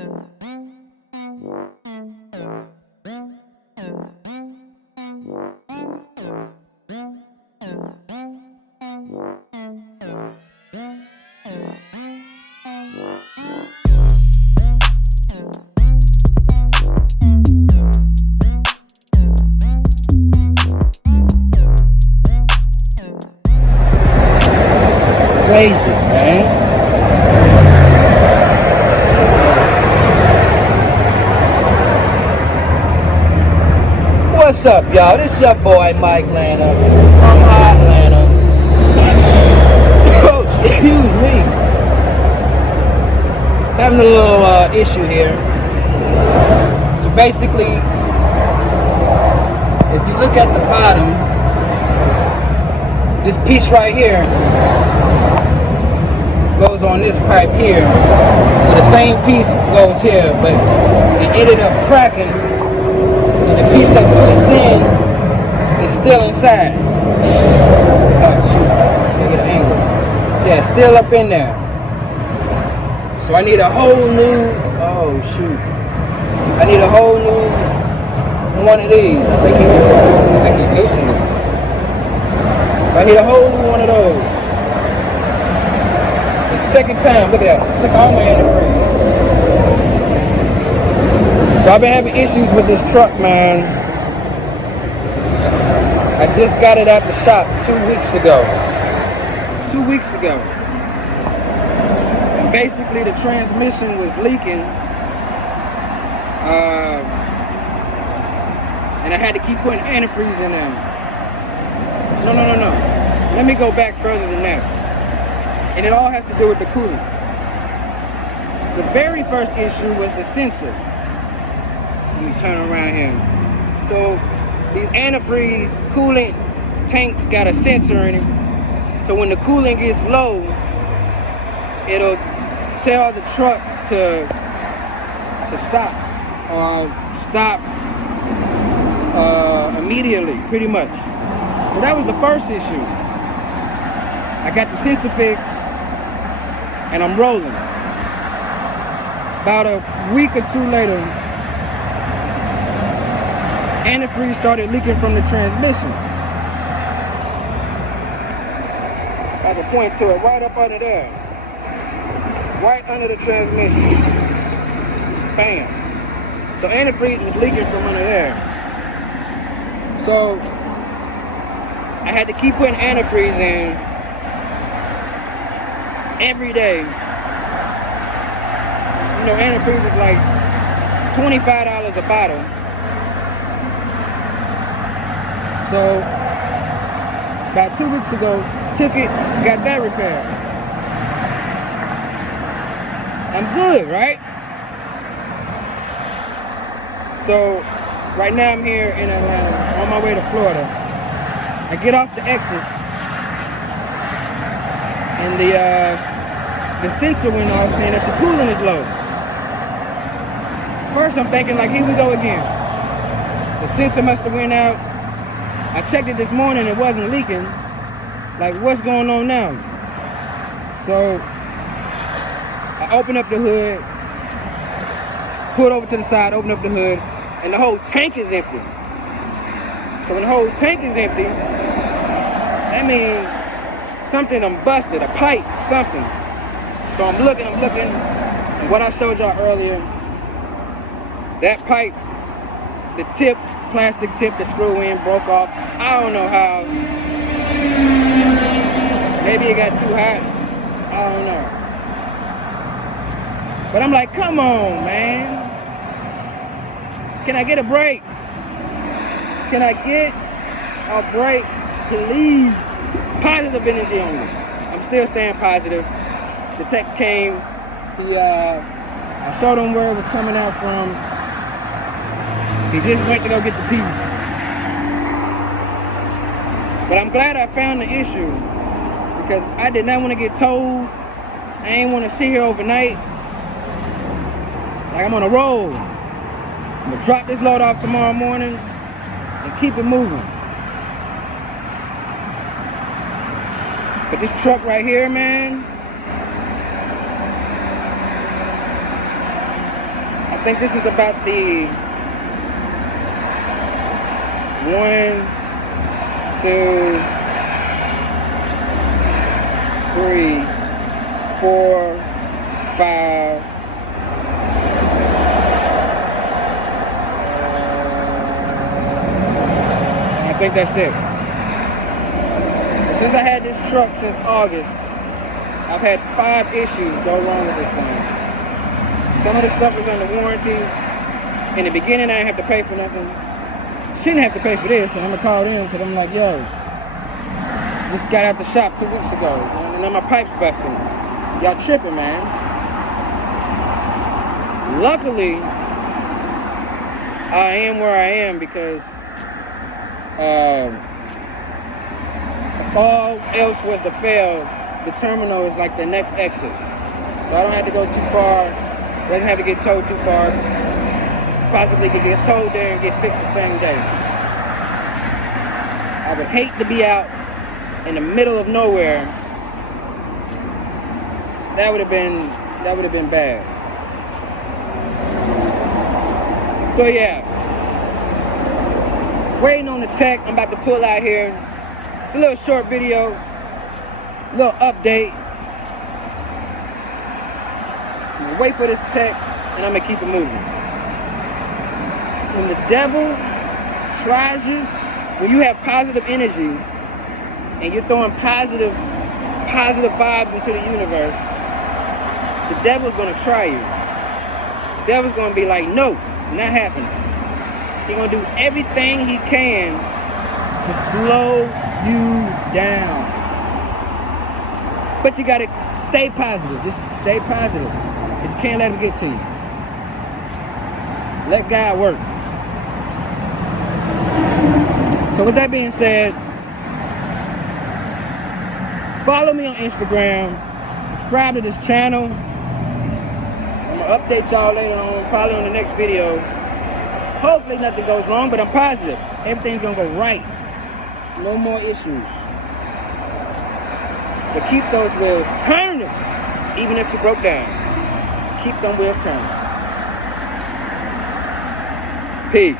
Crazy, man. What's up, y'all? This is your boy Mike Lana from Atlanta. Oh, excuse me. Having a little issue here. So basically, if you look at the bottom, this piece right here goes on this pipe here, but the same piece goes here, but it ended up cracking, and the piece that twists in is still inside. Oh shoot, gotta get an angle. Yeah, it's still up in there. So I need a whole new, oh shoot. I need a whole new one of these. I think he loosened it. I need a whole new one of those. The second time, look at that. Took all my antifreeze. So I've been having issues with this truck, man. I just got it at the shop 2 weeks ago. 2 weeks ago. And basically the transmission was leaking. And I had to keep putting antifreeze in there. No. Let me go back further than that. And it all has to do with the coolant. The very first issue was the sensor. Let me turn around here. So these antifreeze coolant tanks got a sensor in it. So when the coolant gets low, it'll tell the truck to stop. Stop immediately, pretty much. So that was the first issue. I got the sensor fixed, and I'm rolling. About a week or two later, antifreeze started leaking from the transmission. I can point to it right up under there. Right under the transmission. Bam. So antifreeze was leaking from under there. So I had to keep putting antifreeze in every day. You know, antifreeze is like $25 a bottle. So about 2 weeks ago, took it, got that repaired. I'm good, right? So right now I'm here in Atlanta, on my way to Florida. I get off the exit, and the sensor went off saying that the coolant is low. First I'm thinking like, here we go again. The sensor must have went out. I checked it this morning, it wasn't leaking. Like, what's going on now? So I open up the hood, pulled over to the side, open up the hood, and the whole tank is empty. So when the whole tank is empty, that means something done busted, a pipe, something. So I'm looking, and what I showed y'all earlier, that pipe, the tip, plastic tip, the screw in broke off. I don't know how. Maybe it got too hot. I don't know. But I'm like, come on, man. Can I get a break? Can I get a break, please? Positive energy only. I'm still staying positive. The tech came. I showed him where it was coming out from. He just went to go get the piece. But I'm glad I found the issue, because I did not want to get towed. I ain't want to sit here overnight. Like, I'm on a roll. I'm gonna drop this load off tomorrow morning and keep it moving. But this truck right here, man, I think this is about the 1, 2, 3, 4, 5. I think that's it. So since I had this truck since August, I've had 5 issues go wrong with this thing. Some of the stuff is under warranty. In the beginning, I didn't have to pay for nothing. Shouldn't have to pay for this, and I'm gonna call them because I'm like, yo, just got out the shop 2 weeks ago, and then my pipe's busting. Y'all tripping, man. Luckily, I am where I am because if all else was to fail, the terminal is like the next exit. So I don't have to go too far. Doesn't have to get towed too far. Possibly could get towed there and get fixed the same day. I would hate to be out in the middle of nowhere. That would have been bad. So yeah, waiting on the tech. I'm about to pull out here. It's a little short video, a little update. I'm gonna wait for this tech, and I'm gonna keep it moving. When the devil tries you, when you have positive energy and you're throwing positive vibes into the universe, the devil's gonna try you. The devil's gonna be like, no, not happening. He's gonna do everything he can to slow you down. But you gotta stay positive. Just stay positive. You can't let him get to you. Let God work. So with that being said, follow me on Instagram, subscribe to this channel. I'm gonna update y'all later on, probably on the next video. Hopefully nothing goes wrong, but I'm positive. Everything's gonna go right. No more issues. But keep those wheels turning, even if you broke down. Keep them wheels turning. Peace.